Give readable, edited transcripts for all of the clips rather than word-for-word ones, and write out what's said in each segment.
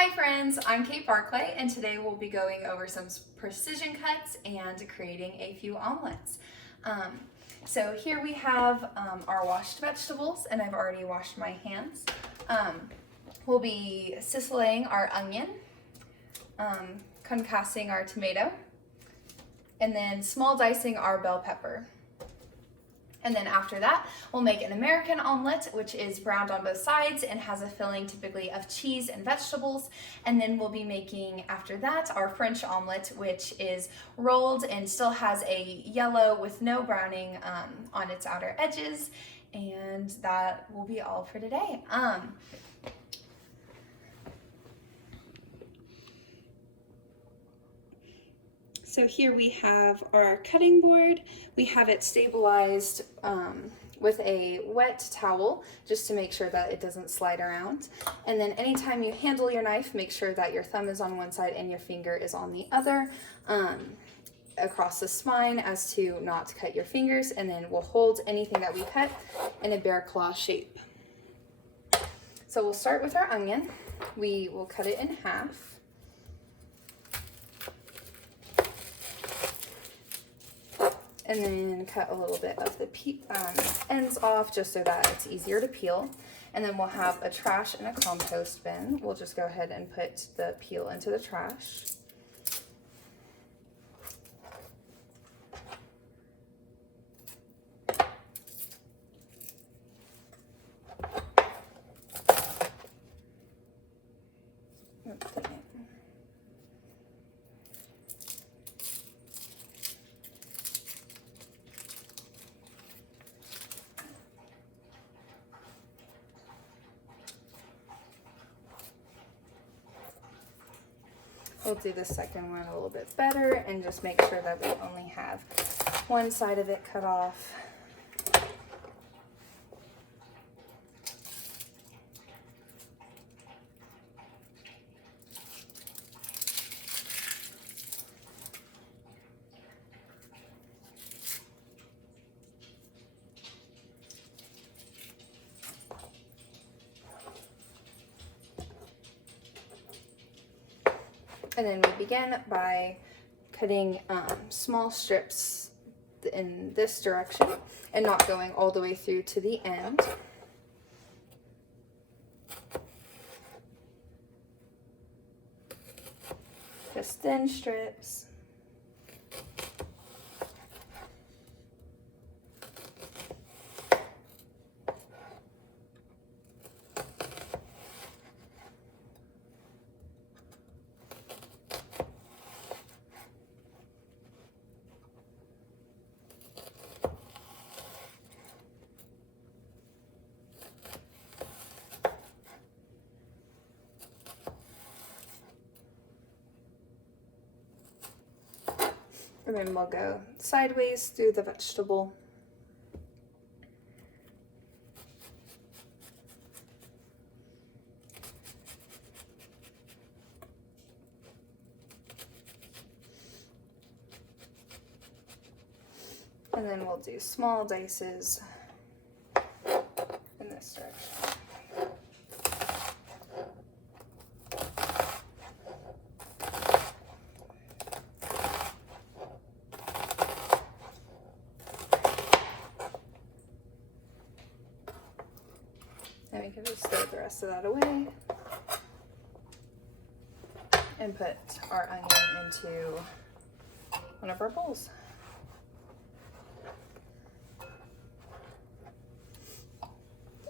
Hi friends, I'm Kate Barclay and today we'll be going over some precision cuts and creating a few omelets. So here we have our washed vegetables, and I've already washed my hands. We'll be ciseling our onion, concassing our tomato, and then small dicing our bell pepper. And then after that, we'll make an American omelet, which is browned on both sides and has a filling typically of cheese and vegetables. And then we'll be making, after that, our French omelet, which is rolled and still has a yellow with no browning on its outer edges. And that will be all for today. So here we have our cutting board. We have it stabilized with a wet towel just to make sure that it doesn't slide around. And then anytime you handle your knife, make sure that your thumb is on one side and your finger is on the other across the spine as to not cut your fingers. And then we'll hold anything that we cut in a bear claw shape. So we'll start with our onion. We will cut it in half. And then cut a little bit of the ends off just so that it's easier to peel. And then we'll have a trash and a compost bin. We'll just go ahead and put the peel into the trash. We'll do the second one a little bit better and just make sure that we only have one side of it cut off. And then we begin by cutting small strips in this direction and not going all the way through to the end. Just thin strips. And then we'll go sideways through the vegetable. And then we'll do small dices in this direction. And we can just throw the rest of that away and put our onion into one of our bowls.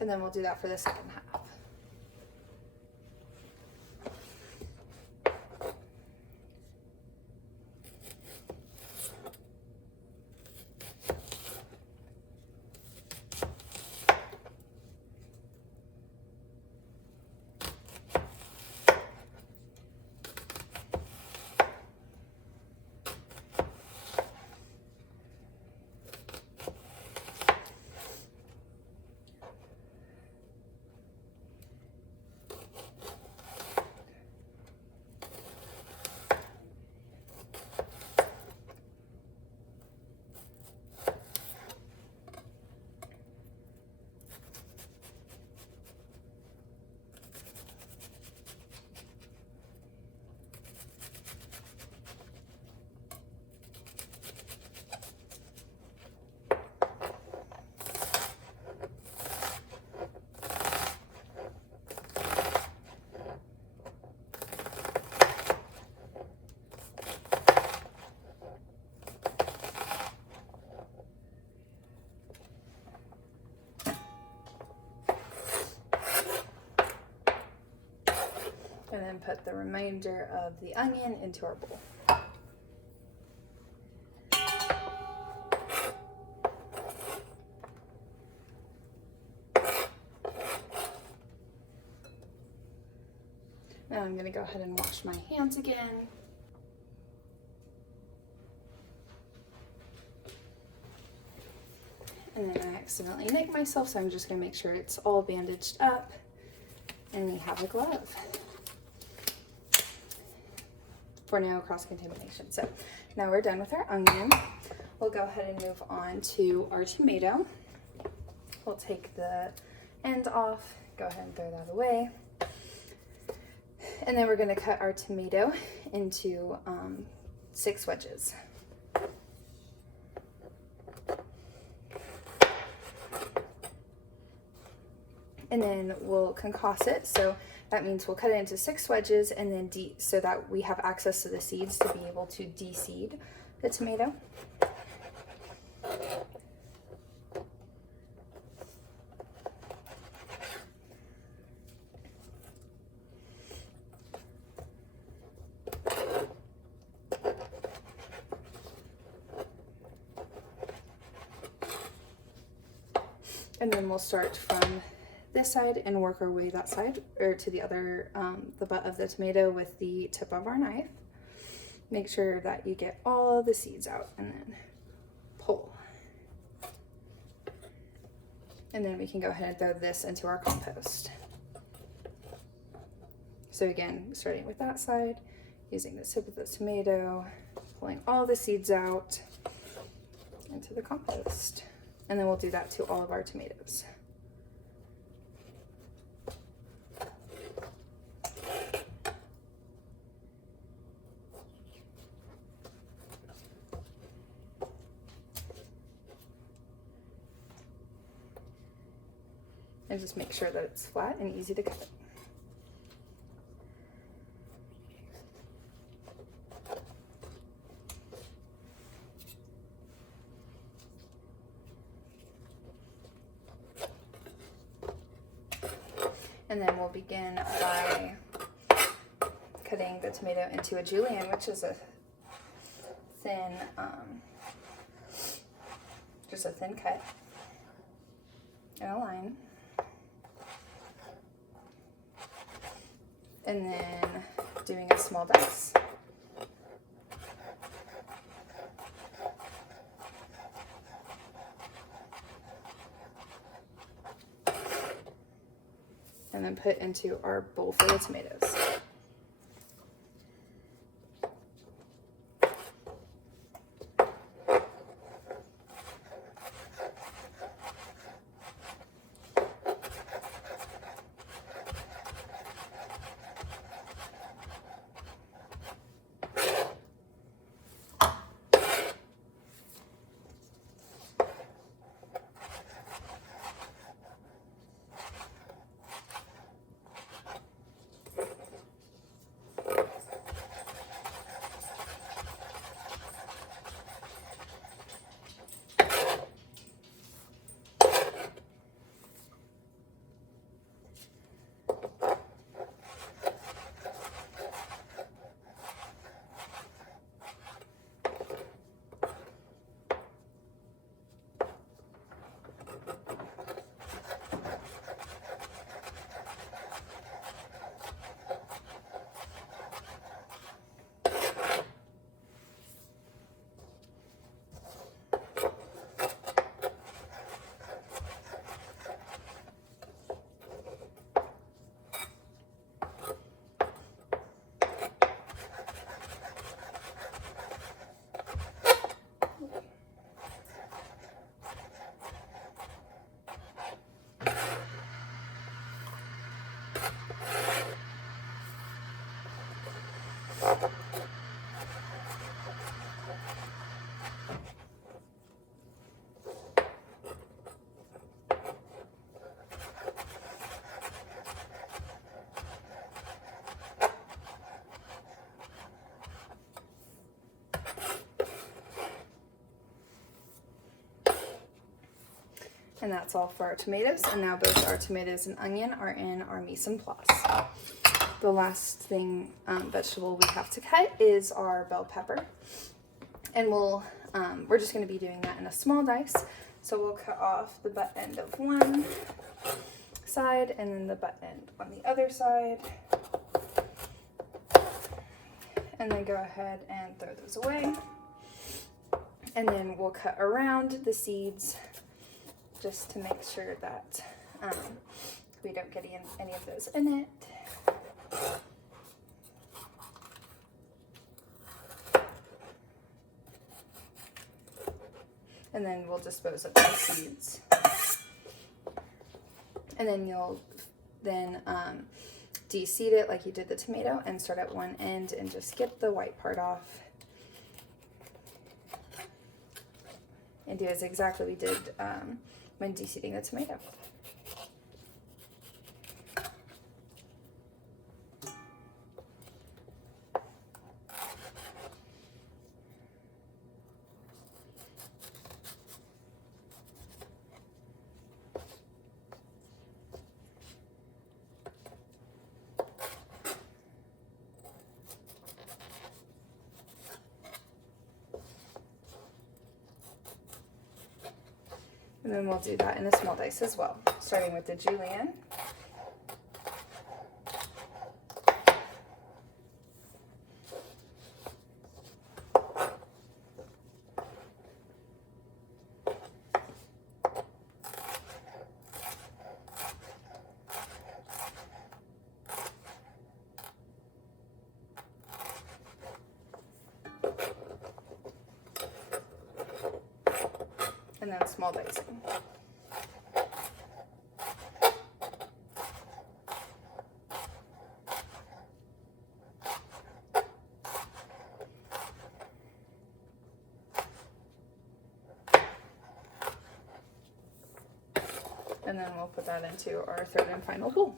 And then we'll do that for the second half. And then put the remainder of the onion into our bowl. Now I'm going to go ahead and wash my hands again. And then I accidentally nicked myself, so I'm just going to make sure it's all bandaged up. And we have a glove for no cross-contamination. So now we're done with our onion. We'll go ahead and move on to our tomato. We'll take the end off, go ahead and throw that away. And then we're going to cut our tomato into 6 wedges. And then we'll concuss it. So that means we'll cut it into 6 wedges and then so that we have access to the seeds to be able to de-seed the tomato. And then we'll start from this side and work our way that side, or to the other, the butt of the tomato with the tip of our knife. Make sure that you get all the seeds out and then pull. And then we can go ahead and throw this into our compost. So again, starting with that side, using the tip of the tomato, pulling all the seeds out into the compost. And then we'll do that to all of our tomatoes. And just make sure that it's flat and easy to cut. And then we'll begin by cutting the tomato into a julienne, which is a thin, just a thin cut and a line. And then doing a small dice. And then put into our bowl for the tomatoes. And that's all for our tomatoes. And now both our tomatoes and onion are in our mise en place. the last thing, vegetable we have to cut is our bell pepper. And we're just going to be doing that in a small dice. So we'll cut off the butt end of one side and then the butt end on the other side. And then go ahead and throw those away. And then we'll cut around the seeds just to make sure that we don't get any of those in it. And then we'll dispose of those seeds. And then you'll de-seed it like you did the tomato and start at one end and just get the white part off. And do as exactly we did when de-seeding the tomato. And then we'll do that in a small dice as well, starting with the julienne. And then small dicing. And then we'll put that into our third and final bowl.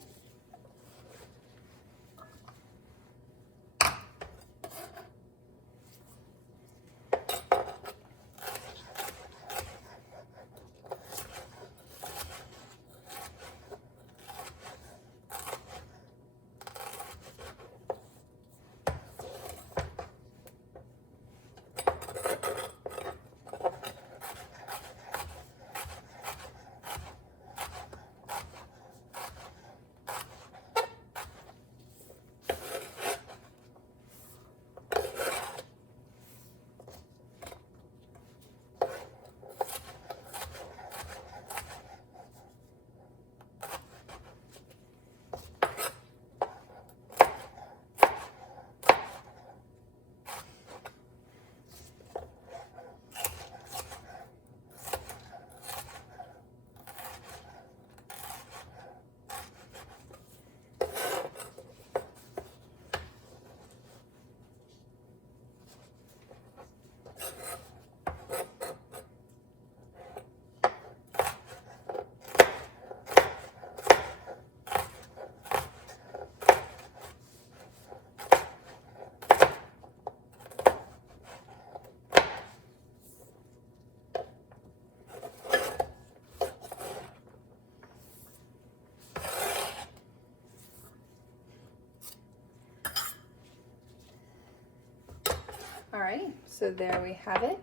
All right, so there we have it.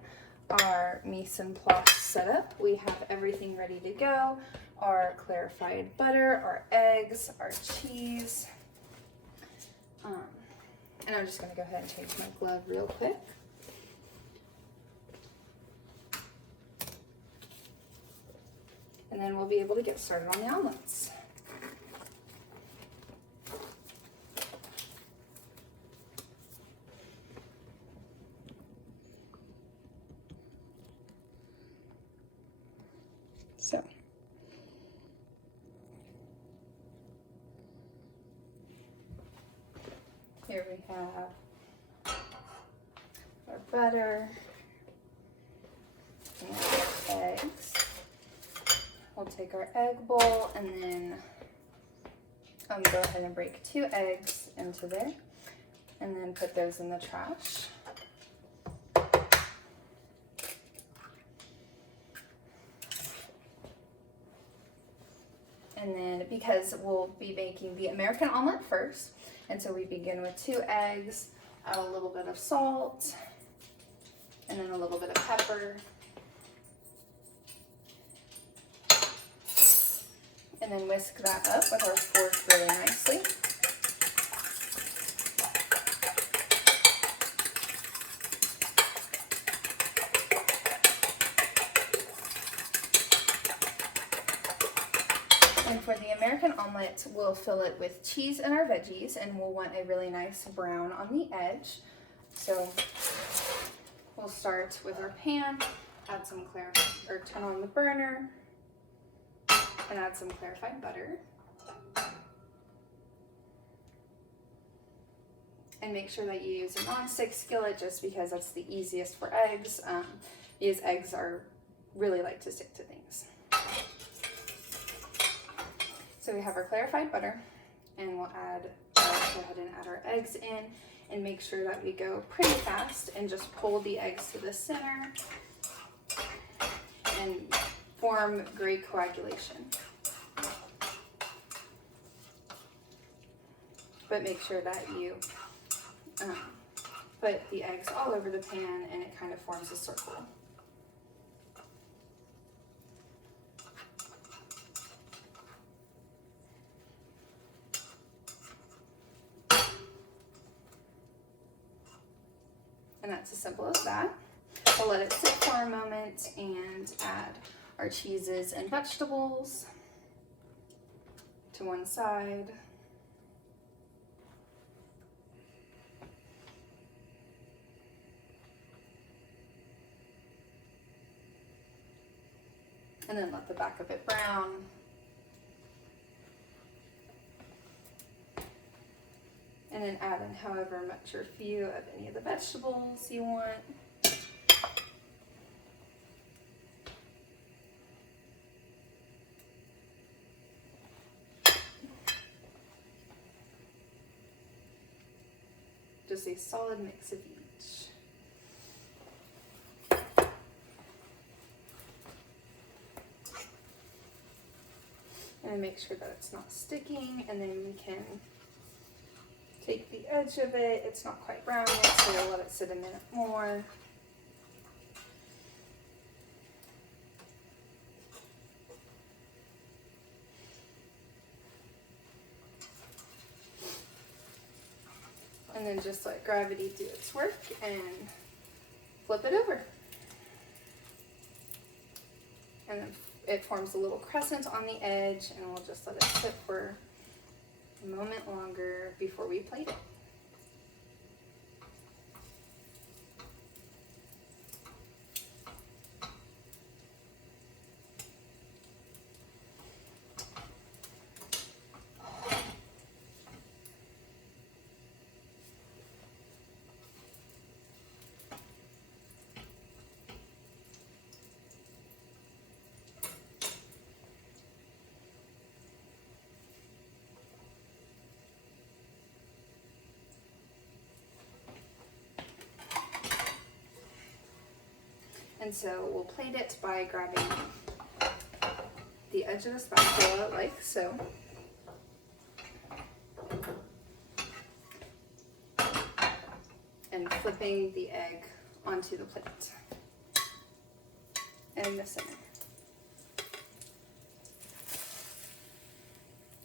Our mise en place setup. We have everything ready to go. Our clarified butter, our eggs, our cheese. And I'm just gonna go ahead and change my glove real quick. And then we'll be able to get started on the omelets. So, here we have our butter and our eggs. We'll take our egg bowl and then go ahead and break 2 eggs into there and then put those in the trash. And And then because we'll be making the American omelet first, and so we begin with 2 eggs, add a little bit of salt, and then a little bit of pepper. And then whisk that up with our fork really nicely. And for the American omelet, we'll fill it with cheese and our veggies, and we'll want a really nice brown on the edge. So we'll start with our pan, add some turn on the burner, and add some clarified butter. And make sure that you use a non-stick skillet just because that's the easiest for eggs. These eggs really like to stick to things. So we have our clarified butter, and we'll go ahead and add our eggs in, and make sure that we go pretty fast and just pull the eggs to the center and form great coagulation. But make sure that you put the eggs all over the pan and it kind of forms a circle. And that's as simple as that. We'll let it sit for a moment and add our cheeses and vegetables to one side. And then let the back of it brown. And then add in however much or few of any of the vegetables you want. Just a solid mix of each. And make sure that it's not sticking, and then we can take the edge of it. It's not quite brown yet, so we'll let it sit a minute more. And then just let gravity do its work and flip it over. And then it forms a little crescent on the edge, and we'll just let it sit for a moment longer before we plate it. And so we'll plate it by grabbing the edge of the spatula like so. And flipping the egg onto the plate in the center.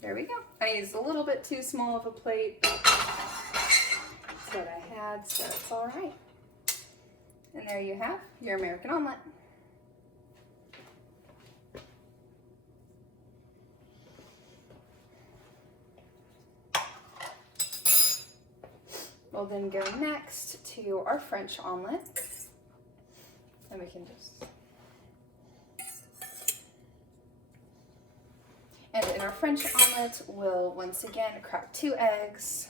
There we go. I used a little bit too small of a plate, but that's what I had, so it's all right. And there you have your American omelet. We'll then go next to our French omelet. And we can just... And in our French omelet, we'll once again crack 2 eggs.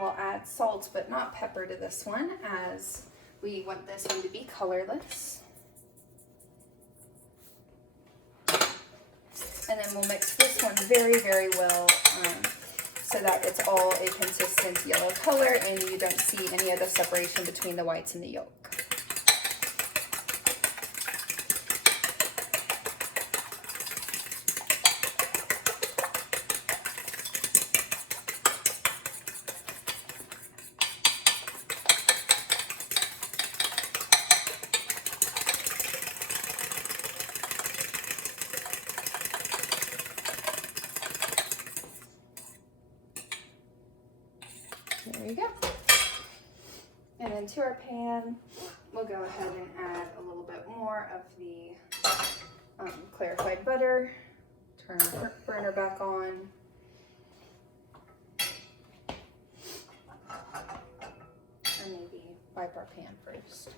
We'll add salt but not pepper to this one, as we want this one to be colorless. And then we'll mix this one very, very well so that it's all a consistent yellow color and you don't see any of the separation between the whites and the yolk. There we go. And then to our pan, we'll go ahead and add a little bit more of the clarified butter. Turn our burner back on. Or maybe wipe our pan first.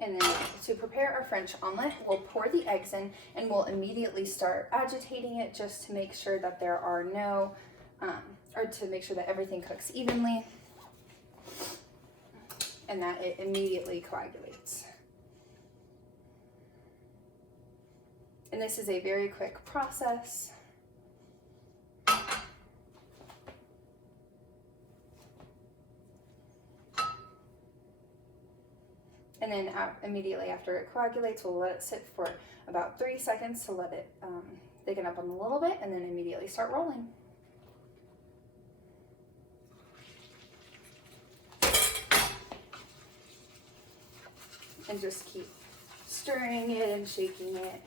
And then to prepare our French omelet, we'll pour the eggs in and we'll immediately start agitating it just to make sure that there are no, or to make sure that everything cooks evenly and that it immediately coagulates. And this is a very quick process. And then immediately after it coagulates, we'll let it sit for about 3 seconds to let it thicken up a little bit, and then immediately start rolling. And just keep stirring it and shaking it.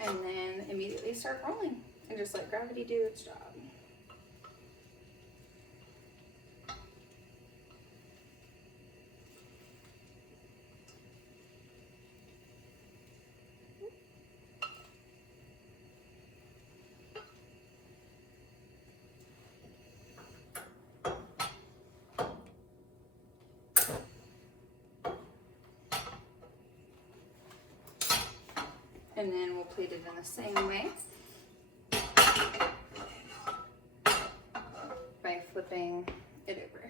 And then immediately start rolling and just let gravity do its job. And then we'll plate it in the same way by flipping it over.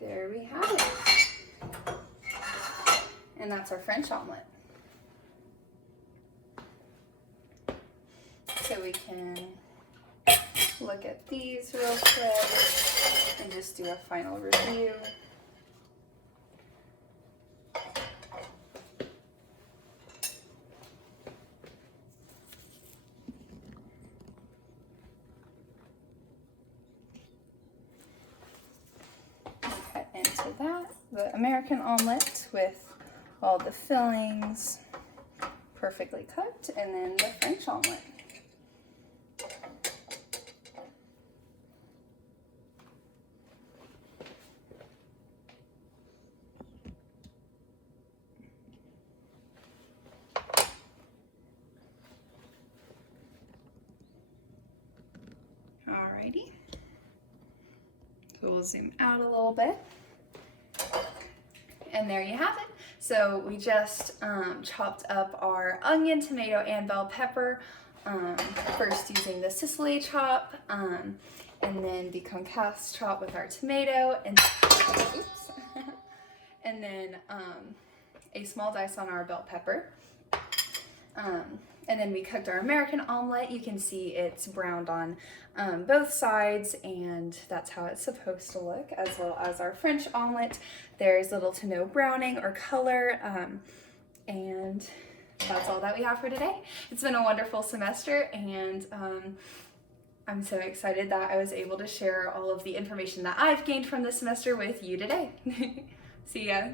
There we have it. And that's our French omelet. So we can look at these real quick and just do a final review. Into that, the American omelet with all the fillings perfectly cooked, and then the French omelet. Alrighty. So we'll zoom out a little bit. And there you have it. So we just chopped up our onion, tomato, and bell pepper, first using the Sicily chop, and then the concasse chop with our tomato, and oops, and then a small dice on our bell pepper. And then we cooked our American omelet. You can see it's browned on both sides, and that's how it's supposed to look, as well as our French omelet. There's little to no browning or color, and that's all that we have for today. It's been a wonderful semester, and I'm so excited that I was able to share all of the information that I've gained from this semester with you today. See ya.